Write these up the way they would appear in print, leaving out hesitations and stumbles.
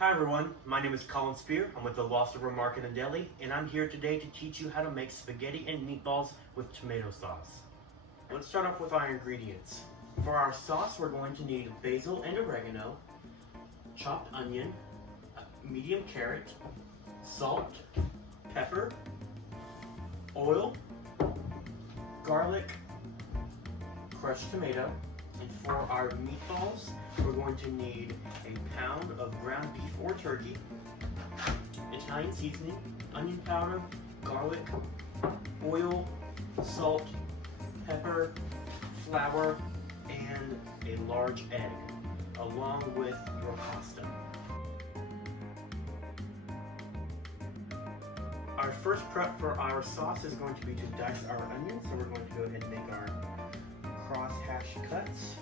Hi everyone, my name is Collin I'm with the Lost River Market in Deli, and I'm here today to teach you how to make spaghetti and meatballs with tomato sauce. Let's start off with our ingredients. For our sauce, we're going to need basil and oregano, chopped onion, medium carrot, salt, pepper, oil, garlic, crushed tomato, and for our meatballs, we're going to need a pound of ground beef or turkey, Italian seasoning, onion powder, garlic, oil, salt, pepper, flour, and a large egg, along with your pasta. Our first prep for our sauce is going to be to dice our onions, so we're going to go ahead and make our cross-hash cuts,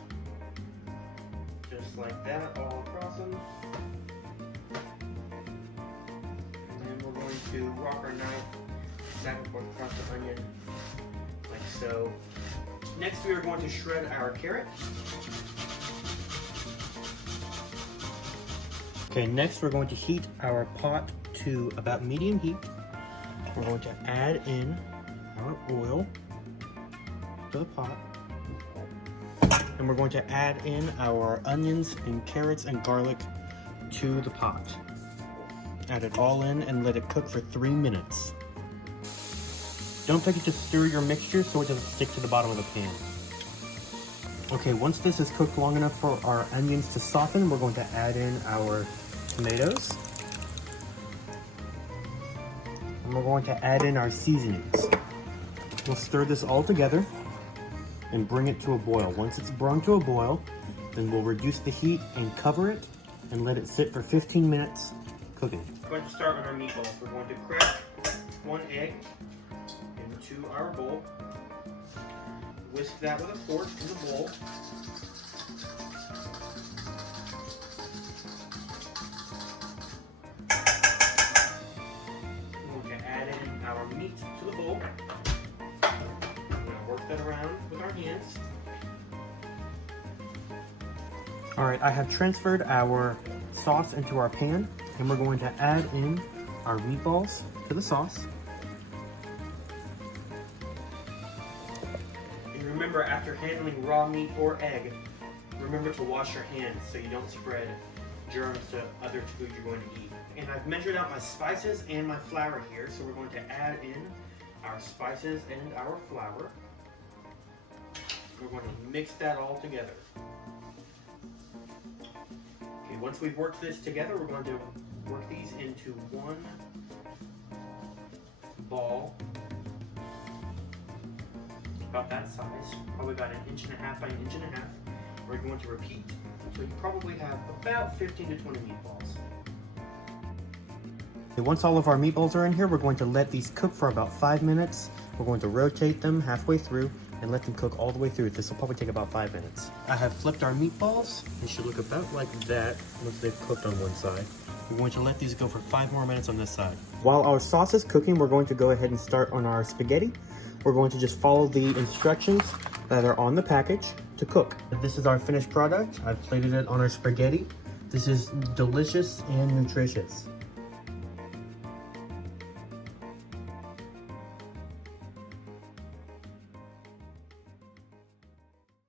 just like that, all across them. And then we're going to walk our knife back and forth across the onion, like so. Next, we are going to shred our carrot. Okay, next we're going to heat our pot to about medium heat. We're going to add in our oil to the pot. And we're going to add in our onions and carrots and garlic to the pot. Add it all in and let it cook for 3 minutes. Don't forget to stir your mixture so it doesn't stick to the bottom of the pan. Okay, once this is cooked long enough for our onions to soften, we're going to add in our tomatoes. And we're going to add in our seasonings. We'll stir this all together and bring it to a boil. Once it's brought to a boil, then we'll reduce the heat and cover it and let it sit for 15 minutes cooking. We're going to start with our meatballs. We're going to crack 1 egg into our bowl. Whisk that with a fork in the bowl. We're going to add in our meat to the bowl. Work that around with our hands. Alright, I have transferred our sauce into our pan, and we're going to add in our meatballs to the sauce. And remember, after handling raw meat or egg, remember to wash your hands so you don't spread germs to other food you're going to eat. And I've measured out my spices and my flour here, so we're going to add in our spices and our flour. We're going to mix that all together. Okay, once we've worked this together, we're going to work these into one ball, about that size, probably about 1.5 inches by 1.5 inches. We're going to repeat, so you probably have about 15 to 20 meatballs. Okay, once all of our meatballs are in here, we're going to let these cook for about 5 minutes. We're going to rotate them halfway through and let them cook all the way through. This will probably take about 5 minutes. I have flipped our meatballs. They should look about like that once they've cooked on one side. We're going to let these go for 5 more minutes on this side. While our sauce is cooking, we're going to go ahead and start on our spaghetti. We're going to just follow the instructions that are on the package to cook. This is our finished product. I've plated it on our spaghetti. This is delicious and nutritious.